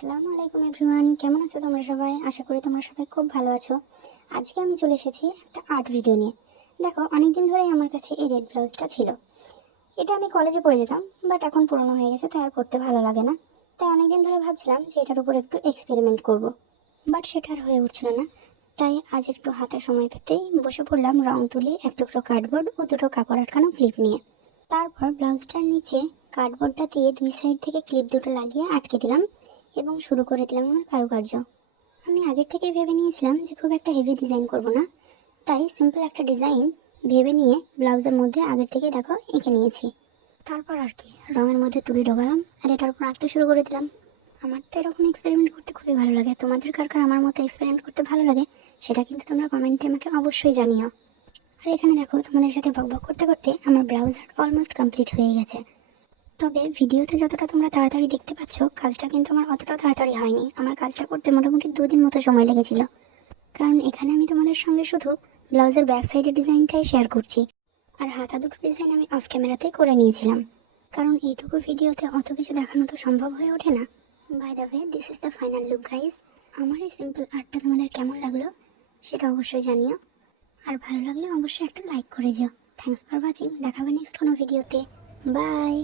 আসসালামু আলাইকুম এভরিওয়ান, কেমন আছো তোমরা সবাই? আশা করি তোমরা সবাই খুব ভালো আছো। আজকে আমি চলে এসেছি একটা আর্ট ভিডিও নিয়ে। দেখো, অনেকদিন ধরেই আমার কাছে এই রেড ব্লাউজটা ছিল। এটা আমি কলেজে পড়ে যেতাম, বাট এখন পুরনো হয়ে গেছে, তাই আর পড়তে ভালো লাগে না। তাই অনেকদিন ধরে ভাবছিলাম যে এটার উপর একটু এক্সপেরিমেন্ট করব, বাট সেটা আর হয়ে উঠছিল না। তাই আজ একটু হাতে সময় পেতেই বসে পড়লাম রং তুলি, এক টুকরো কার্ডবোর্ড ও দুটো কাপড় আটকানো ক্লিপ নিয়ে। তারপর ব্লাউজটার নিচে কার্ডবোর্ডটা দিয়ে দুই সাইড থেকে ক্লিপ দুটো লাগিয়ে আটকে দিলাম এবং শুরু করে দিলাম আমার কারুকার্য। আমি আগের থেকে ভেবে নিয়েছিলাম যে খুব একটা হেভি ডিজাইন করব না, তাই সিম্পল একটা ডিজাইন ভেবে নিয়ে ব্লাউজের মধ্যে আগের থেকে দেখো এঁকে নিয়েছি। তারপর আর কি রঙের মধ্যে তুলি ডোবালাম আর এটার উপর আঁকতে শুরু করে দিলাম। আমার তো এরকম এক্সপেরিমেন্ট করতে খুবই ভালো লাগে। তোমাদের কার কার আমার মতো এক্সপেরিমেন্ট করতে ভালো লাগে সেটা কিন্তু তোমরা কমেন্টে আমাকে অবশ্যই জানিও। আর এখানে দেখো, তোমাদের সাথে বকবক করতে করতে আমার ব্লাউজ আর্ট অলমোস্ট কমপ্লিট হয়ে গেছে। তবে ভিডিওতে যতটা তোমরা তাড়াতাড়ি দেখতে পাচ্ছ, কাজটা কিন্তু আমার অতটা তাড়াতাড়ি হয়নি। আমার কাজটা করতে মোটামুটি 2 দিন মতো সময় লেগেছিল, কারণ এখানে আমি তোমাদের সঙ্গে শুধু ব্লাউজের ব্যাক সাইডের ডিজাইনটাই শেয়ার করছি, আর হাতা দুটো ডিজাইন আমি অফ ক্যামেরাতেই করে নিয়েছিলাম, কারণ এইটুকু ভিডিওতে অত কিছু দেখানো তো সম্ভব হয়ে ওঠে না। By the way, this is the final look guys. আমার এই সিম্পল আর্টটা তোমাদের কেমন লাগলো সেটা অবশ্যই জানিও, আর ভালো লাগলে অবশ্যই একটা লাইক করে যেও। থ্যাঙ্কস ফর ওয়াচিং, দেখা হবে নেক্সট কোনো ভিডিওতে। বাই।